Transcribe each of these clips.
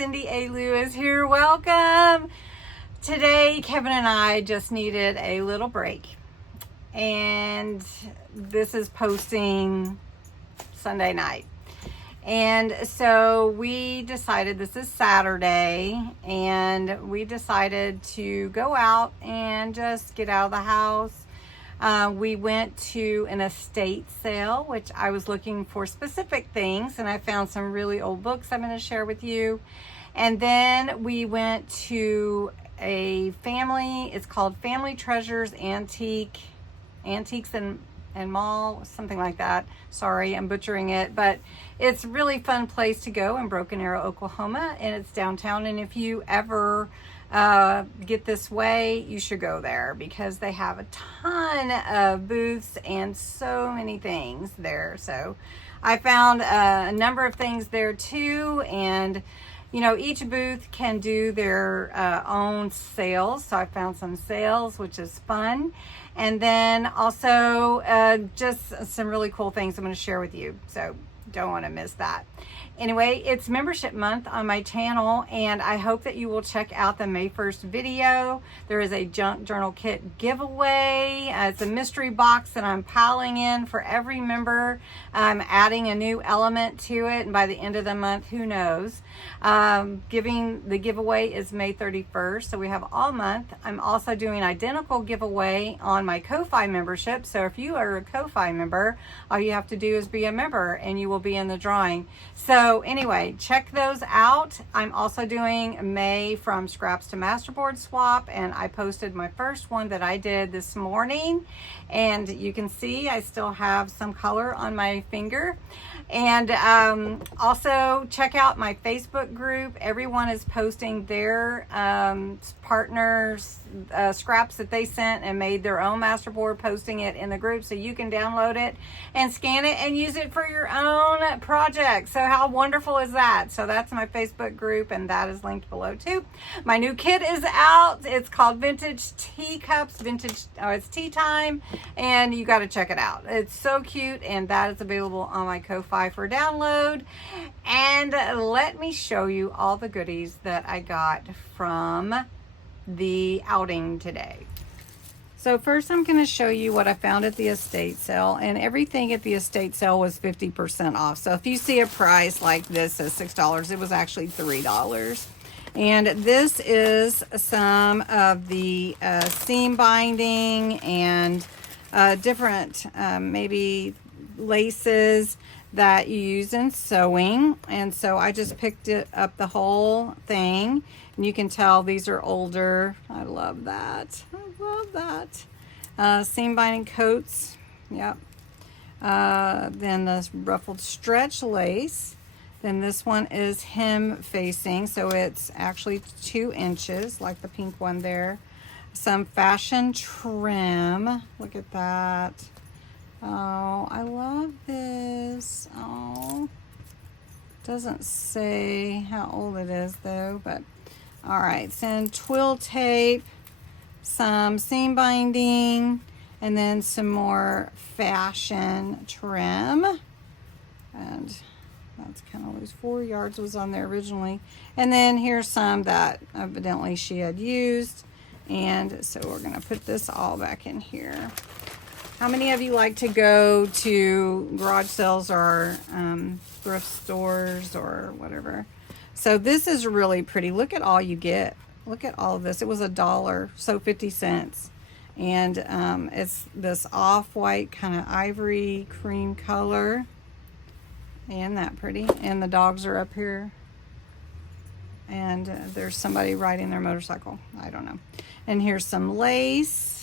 Cindy A. Lewis here. Welcome. Today, Kevin and I just needed a little break. And this is posting Sunday night. And so we decided, this is Saturday, and we decided to go out and just get out of the house. We went to an estate sale, which I was looking for specific things, and I found some really old books I'm going to share with you. And then we went to a family, it's called Family Treasures Antiques and Mall, something like that. Sorry, I'm butchering it, but it's a really fun place to go in Broken Arrow, Oklahoma, and it's downtown. And if you ever get this way, you should go there because they have a ton of booths and so many things there. So I found a number of things there too, and you know, each booth can do their own sales. So I found some sales, which is fun. And then also just some really cool things I'm going to share with you. So don't want to miss that. Anyway, it's membership month on my channel, and I hope that you will check out the May 1st video. There is a junk journal kit giveaway. It's a mystery box that I'm piling in for every member. I'm adding a new element to it, and by the end of the month, who knows? The giveaway is May 31st, so we have all month. I'm also doing identical giveaway on my Ko-Fi membership. So if you are a Ko-Fi member, all you have to do is be a member and you will be in the drawing. So anyway, check those out. I'm also doing May from scraps to masterboard swap, and I posted my first one that I did this morning, and you can see I still have some color on my finger. And also check out my Facebook group. Everyone is posting their partners scraps that they sent and made their own masterboard, posting it in the group so you can download it and scan it and use it for your own project. So how wonderful is that? So that's my Facebook group, and that is linked below too. My new kit is out. It's called Vintage Teacups. It's tea time, and you got to check it out. It's so cute, and that is available on my Ko-Fi for download. And let me show you all the goodies that I got from the outing today. So first I'm going to show you what I found at the estate sale, and everything at the estate sale was 50% off. So if you see a price like this as $6, it was actually $3. And this is some of the seam binding and different maybe laces that you use in sewing. And so I just picked it up, the whole thing, and you can tell these are older. I love that. I love that. Seam binding coats. Yep. Then this ruffled stretch lace. Then this one is hem facing, so it's actually 2 inches like the pink one there. Some fashion trim. Look at that. Oh, I love this. Oh, doesn't say how old it is though, but all right. Some twill tape, some seam binding, and then some more fashion trim. And that's kind of loose. 4 yards was on there originally. And then here's some that evidently she had used. And so we're going to put this all back in here. How many of you like to go to garage sales or thrift stores or whatever? So this is really pretty. Look at all you get. Look at all of this. It was $1, so 50 cents. And it's this off-white kind of ivory cream color. Isn't that pretty? And the dogs are up here. And there's somebody riding their motorcycle. I don't know. And here's some lace.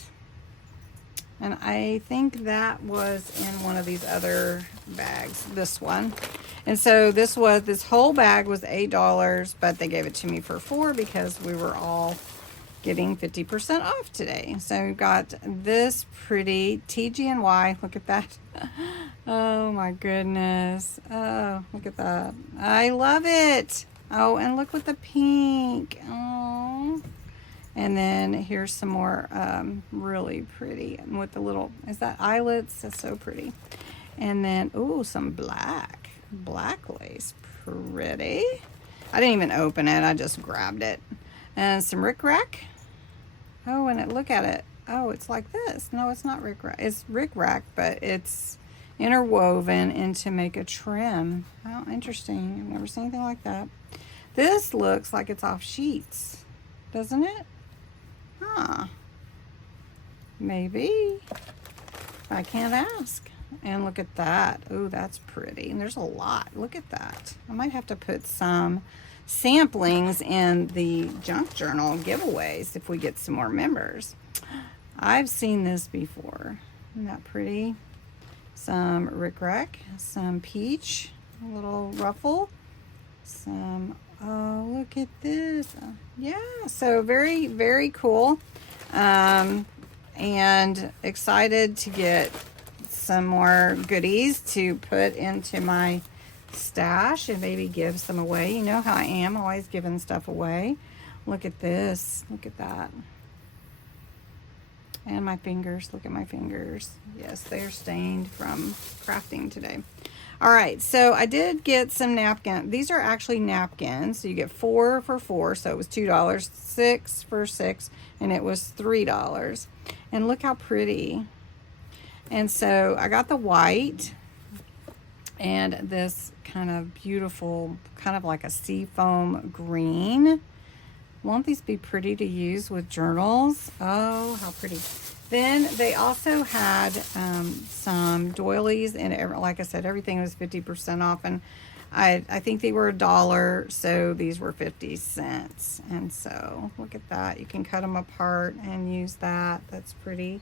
And I think that was in one of these other bags, this one. And so this whole bag was $8, but they gave it to me for $4 because we were all getting 50% off today. So we've got this pretty TG&Y. Look at that. Oh my goodness. Oh, look at that. I love it. Oh, and look with the pink. Oh. And then here's some more really pretty with the little, is that eyelets? That's so pretty. And then, ooh, some black lace. Pretty. I didn't even open it. I just grabbed it. And some rickrack. Oh, and look at it. Oh, it's like this. No, it's not rickrack. It's rickrack, but it's interwoven into make a trim. How interesting. I've never seen anything like that. This looks like it's off sheets, doesn't it? Huh. Maybe. I can't ask. And look at that. Oh, that's pretty. And there's a lot. Look at that. I might have to put some samplings in the junk journal giveaways if we get some more members. I've seen this before. Isn't that pretty? Some rickrack, some peach, a little ruffle, some, oh, look at this. Yeah, so very, very cool. And excited to get some more goodies to put into my stash and maybe give some away. You know how I am, always giving stuff away. Look at this. Look at that. And my fingers. Look at my fingers. Yes, they're stained from crafting today. All right, so I did get some napkins. These are actually napkins. So you get 4 for $4, so it was $2, 6 for $6, and it was $3. And look how pretty. And so I got the white and this kind of beautiful, kind of like a seafoam green. Won't these be pretty to use with journals? Oh, how pretty. Then they also had some doilies, and like I said, everything was 50% off, and I think they were $1, so these were 50 cents. And so look at that. You can cut them apart and use that. That's pretty.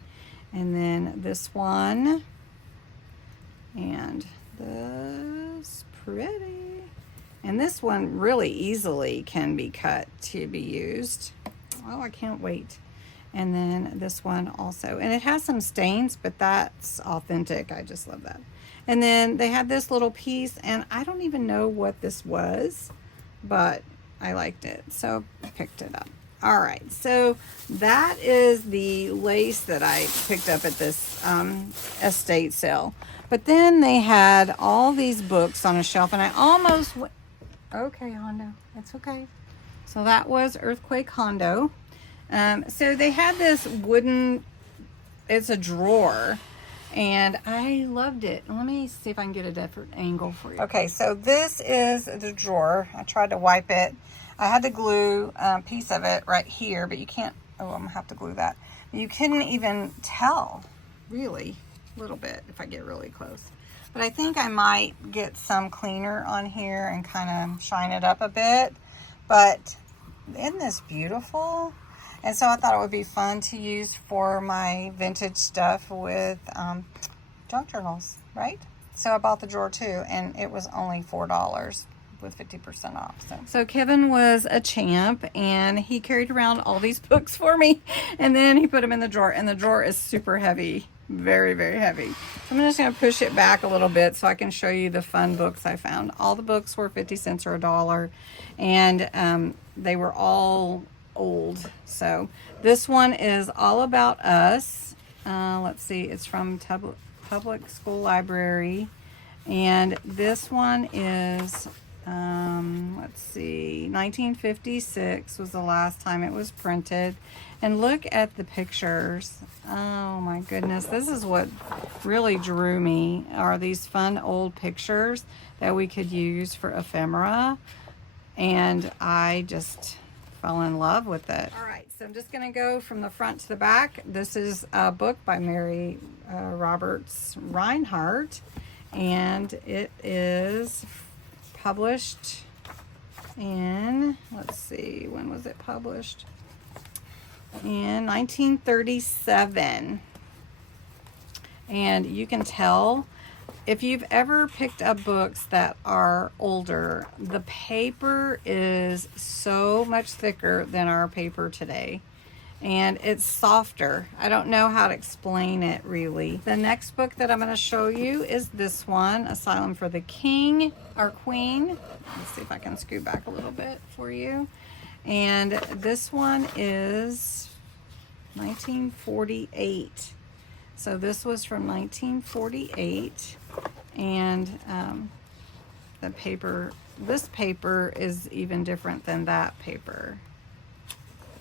And then this one, and this pretty. And this one really easily can be cut to be used. Oh, I can't wait. And then this one also. And it has some stains, but that's authentic. I just love that. And then they had this little piece, and I don't even know what this was, but I liked it, so I picked it up. All right, so that is the lace that I picked up at this estate sale. But then they had all these books on a shelf, and I almost went, okay, Hondo, it's okay. So that was Earthquake Hondo. So they had this wooden, it's a drawer, and I loved it. Let me see if I can get a different angle for you. Okay, so this is the drawer. I tried to wipe it. I had to glue a piece of it right here, but you can't, oh, I'm gonna have to glue that. You couldn't even tell, really, a little bit if I get really close. But I think I might get some cleaner on here and kind of shine it up a bit. But isn't this beautiful? And so I thought it would be fun to use for my vintage stuff with junk journals, right? So I bought the drawer too, and it was only $4 with 50% off. So Kevin was a champ, and he carried around all these books for me, and then he put them in the drawer, and the drawer is super heavy, very, very heavy. So I'm just going to push it back a little bit so I can show you the fun books I found. All the books were 50 cents or $1, and they were all old. So this one is All About Us. Let's see, it's from Public School Library, and this one is let's see, 1956 was the last time it was printed. And look at the pictures. Oh my goodness, this is what really drew me, are these fun old pictures that we could use for ephemera, and I just fell in love with it. All right, so I'm just gonna go from the front to the back. This is a book by Mary Roberts Reinhardt, and it is published in, let's see, when was it published? In 1937. And you can tell, if you've ever picked up books that are older, the paper is so much thicker than our paper today. And it's softer. I don't know how to explain it really. The next book that I'm going to show you is this one, Asylum for the King or Queen. Let's see if I can scoot back a little bit for you. And this one is 1948. So this was from 1948, and the paper this paper is even different than that paper,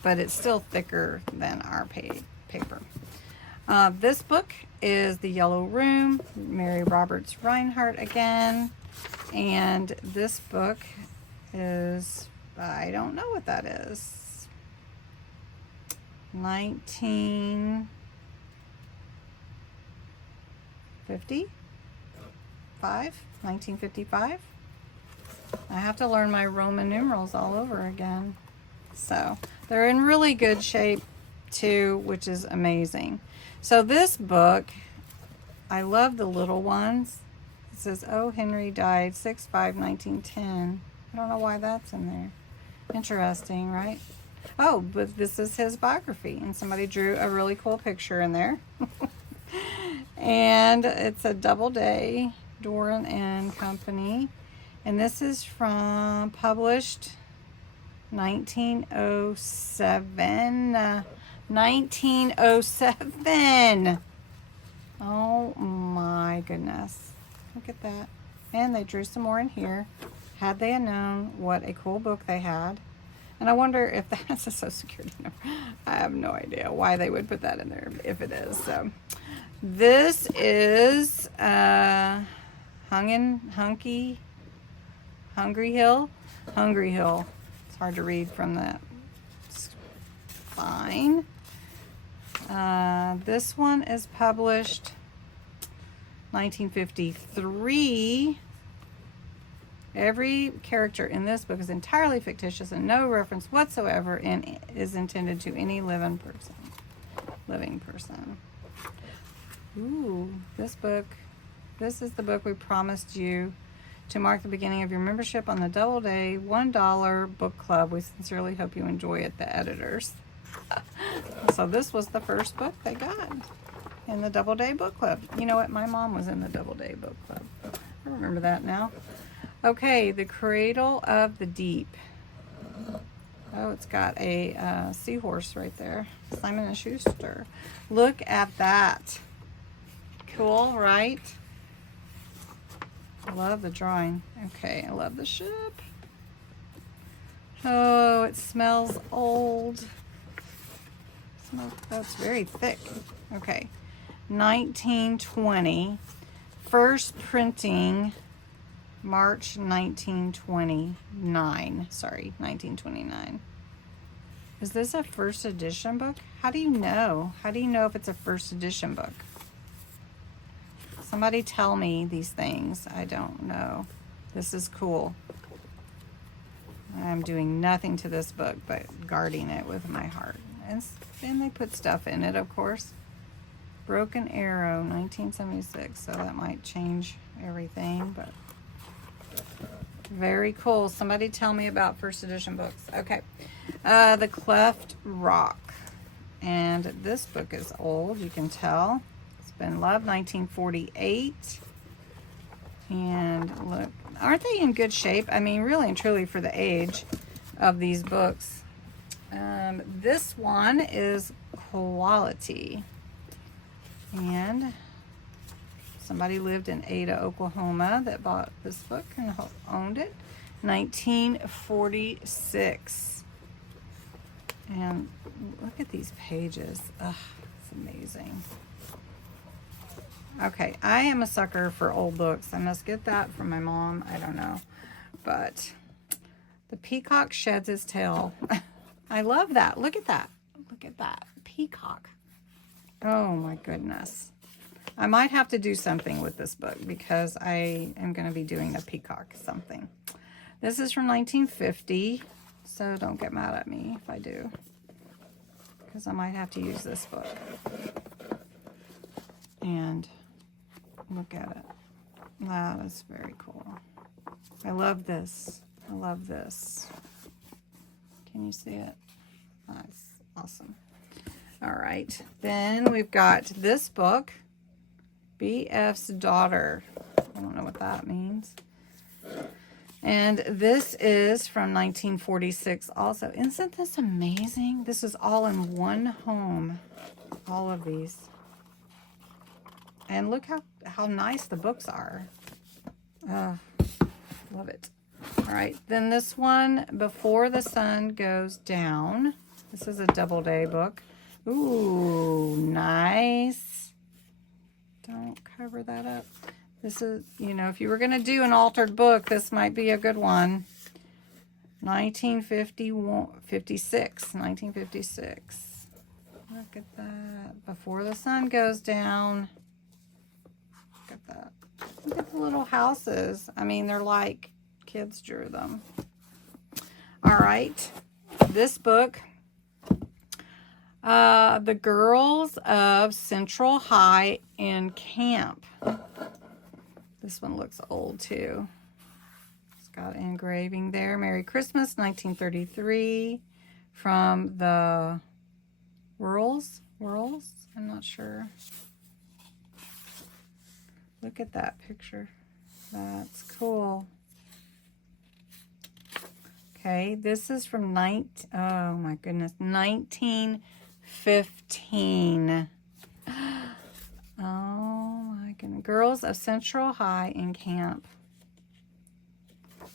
but it's still thicker than our paper. This book is The Yellow Room, Mary Roberts Reinhardt again. And this book is, I don't know what that is. 1955? I have to learn my Roman numerals all over again. So they're in really good shape too, which is amazing. So this book, I love the little ones. It says, "Oh, Henry died 6/5/1910." I don't know why that's in there. Interesting, right? Oh, but this is his biography, and somebody drew a really cool picture in there. And it's a Doubleday, Doran and Company. And this is from published 1907. 1907. Oh my goodness. Look at that. And they drew some more in here. Had they known what a cool book they had. And I wonder if that's a Social Security number. I have no idea why they would put that in there if it is. So this is Hungry Hill. It's hard to read from that spine. This one is published 1953. Every character in this book is entirely fictitious and no reference whatsoever is intended to any living person. Ooh, this is the book we promised you to mark the beginning of your membership on the Doubleday $1 book club. We sincerely hope you enjoy it, the editors. So this was the first book they got in the Doubleday book club. You know what? My mom was in the Doubleday book club. I remember that now. Okay, The Cradle of the Deep. Oh, it's got a seahorse right there. Simon & Schuster. Look at that. Cool, right? I love the drawing. Okay, I love the ship. Oh, it smells old. Oh, it's very thick. Okay, 1920. First printing, March 1929. Sorry, 1929. Is this a first edition book? How do you know? How do you know if it's a first edition book? Somebody tell me these things. I don't know. This is cool. I'm doing nothing to this book but guarding it with my heart. And they put stuff in it, of course. Broken Arrow, 1976. So that might change everything, but very cool. Somebody tell me about first edition books. Okay. The Cleft Rock. And this book is old, you can tell. It's been loved, 1948. And look, aren't they in good shape? I mean, really and truly for the age of these books. This one is quality. And somebody lived in Ada, Oklahoma that bought this book and owned it. 1946. And look at these pages. Ugh, it's amazing. Okay, I am a sucker for old books. I must get that from my mom. I don't know. But The Peacock Sheds His Tail. I love that. Look at that. Look at that. Peacock. Oh my goodness. I might have to do something with this book because I am going to be doing a peacock something. This is from 1950. So don't get mad at me if I do. Because I might have to use this book. And look at it. That is very cool. I love this. I love this. Can you see it? That's awesome. All right. Then we've got this book, B.F.'s Daughter. I don't know what that means. And this is from 1946 also. Isn't this amazing? This is all in one home. All of these. And look how nice the books are. Love it. All right, then this one, Before the Sun Goes Down. This is a Doubleday book. Ooh, nice. Don't cover that up. This is, you know, if you were going to do an altered book, this might be a good one. 1956. Look at that. Before the Sun Goes Down. Look at that. Look at the little houses. I mean, they're like kids drew them. All right. This book, The Girls of Central High in Camp. This one looks old too. It's got engraving there. Merry Christmas, 1933. From the Whirls? I'm not sure. Look at that picture. That's cool. Okay, this is from oh my goodness, 1915. Oh my goodness. Girls of Central High in Camp.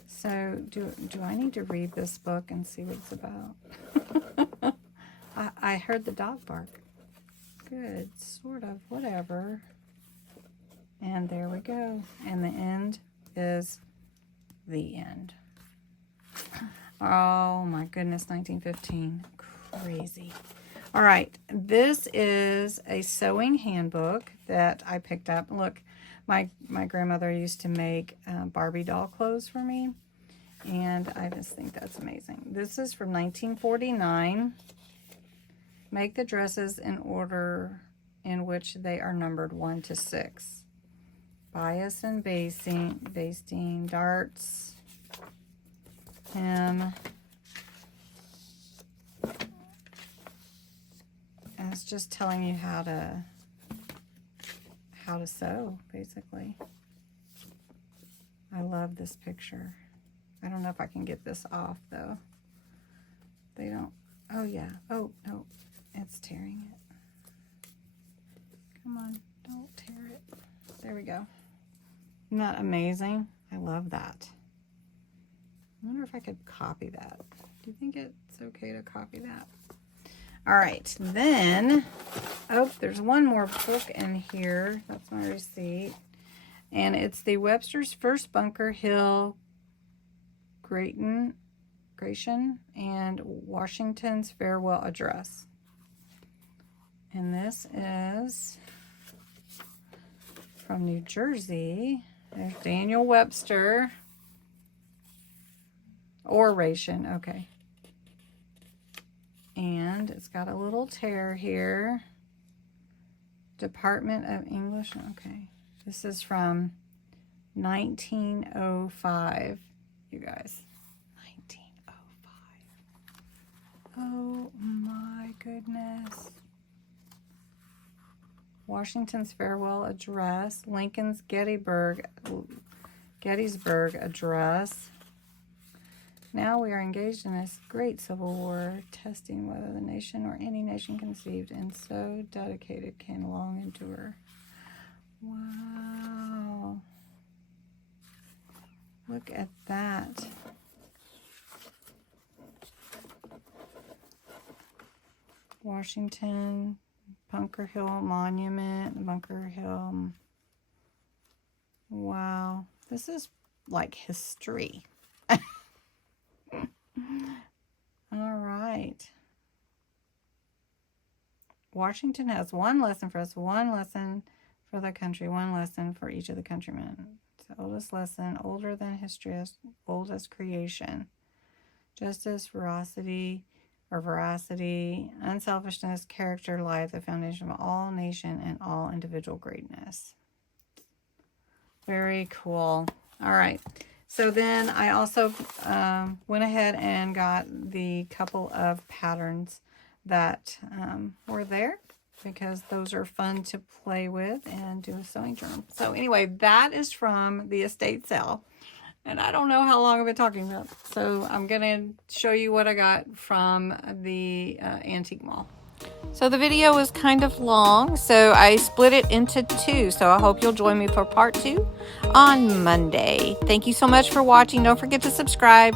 So do I need to read this book and see what it's about? I heard the dog bark. Good, sort of, whatever. And there we go. And the end is the end. Oh my goodness, 1915. Crazy. All right, this is a sewing handbook that I picked up. Look, my grandmother used to make Barbie doll clothes for me, and I just think that's amazing. This is from 1949. Make the dresses in order in which they are numbered 1 to 6. Bias and basting, darts, hem. And it's just telling you how to sew, basically. I love this picture. I don't know if I can get this off though. They don't. Oh yeah. Oh no, it's tearing it. Come on, don't tear it. There we go. Isn't that amazing? I love that. I wonder if I could copy that. Do you think it's okay to copy that? All right, then, oh, there's one more book in here. That's my receipt. And it's the Webster's First Bunker Hill Gratian and Washington's Farewell Address. And this is from New Jersey. There's Daniel Webster. Oration, okay. And it's got a little tear here. Department of English, okay. This is from 1905, you guys. 1905. Oh my goodness. Washington's Farewell Address, Lincoln's Gettysburg Address. Now we are engaged in this great Civil War, testing whether the nation or any nation conceived and so dedicated can long endure. Wow. Look at that. Washington, Bunker Hill Monument, Bunker Hill. Wow. This is like history. All right. Washington has one lesson for us, one lesson for the country, one lesson for each of the countrymen. It's the oldest lesson, older than history, as old as creation. Justice, veracity, unselfishness, character, lie at the foundation of all nation and all individual greatness. Very cool. All right. So then I also went ahead and got the couple of patterns that were there, because those are fun to play with and do a sewing journal. So anyway, that is from the estate sale. And I don't know how long I've been talking about. So I'm going to show you what I got from the antique mall. So the video was kind of long, so I split it into two. So I hope you'll join me for part 2 on Monday. Thank you so much for watching. Don't forget to subscribe.